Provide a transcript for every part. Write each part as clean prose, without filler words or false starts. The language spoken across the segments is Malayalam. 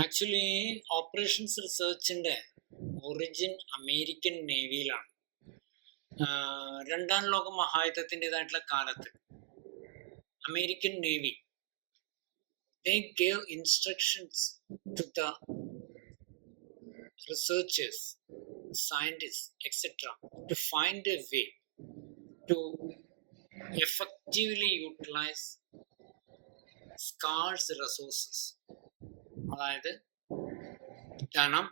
ആക്ച്വലി ഓപ്പറേഷൻസ് റിസർച്ചിൻ്റെ ഒറിജിൻ അമേരിക്കൻ നേവിയിലാണ്. രണ്ടാം ലോക മഹായുദ്ധത്തിൻ്റെതായിട്ടുള്ള കാലത്ത് American navy they gave instructions to the researchers, scientists, etc. to find a way to effectively utilize scarce resources. അതായത് ധനം,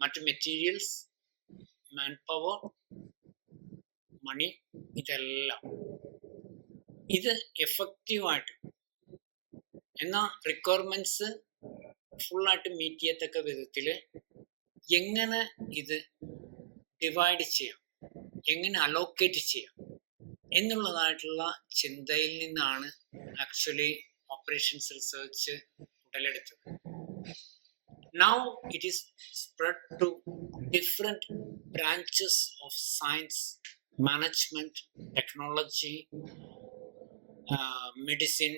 മറ്റ് മെറ്റീരിയൽസ്, മാൻ പവർ, മണി, ഇതെല്ലാം ഇത് എഫക്റ്റീവായിട്ട് എന്നാൽ റിക്വയർമെൻറ്റ്സ് ഫുള്ളായിട്ട് മീറ്റ് ചെയ്യത്തക്ക വിധത്തിൽ എങ്ങനെ ഇത് ഡിവൈഡ് ചെയ്യാം, എങ്ങനെ അലോക്കേറ്റ് ചെയ്യാം എന്നുള്ളതായിട്ടുള്ള ചിന്തയിൽ നിന്നാണ് ആക്ച്വലി ഓപ്പറേഷൻസ് റിസർച്ച് ഉടലെടുത്തത്. Now it is spread to different branches of science, management, technology, medicine,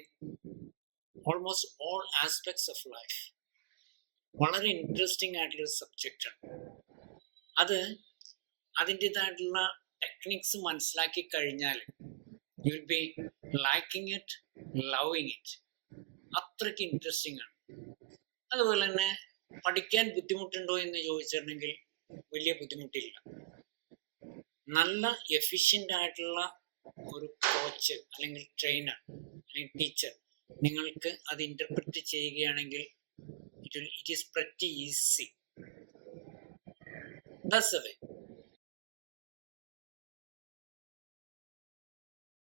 almost all aspects of life. വളരെ ഇൻട്രസ്റ്റിംഗ് ആയിട്ടുള്ളൊരു സബ്ജക്റ്റാണ് അത്. അതിൻ്റെതായിട്ടുള്ള ടെക്നിക്സ് മനസ്സിലാക്കി കഴിഞ്ഞാൽ you will be liking it, loving it. അത്രയ്ക്ക് ഇൻട്രസ്റ്റിംഗ് ആണ്. അതുപോലെ തന്നെ പഠിക്കാൻ ബുദ്ധിമുട്ടുണ്ടോ എന്ന് ചോദിച്ചിട്ടുണ്ടെങ്കിൽ വലിയ ബുദ്ധിമുട്ടില്ല. നല്ല എഫിഷ്യൻ്റ് ആയിട്ടുള്ള ഒരു കോച്ച് അല്ലെങ്കിൽ ട്രെയിനർ അല്ലെങ്കിൽ ടീച്ചർ നിങ്ങൾക്ക് അത് ഇൻ്റർപ്രറ്റ് ചെയ്യുകയാണെങ്കിൽ it is pretty easy. That's the way.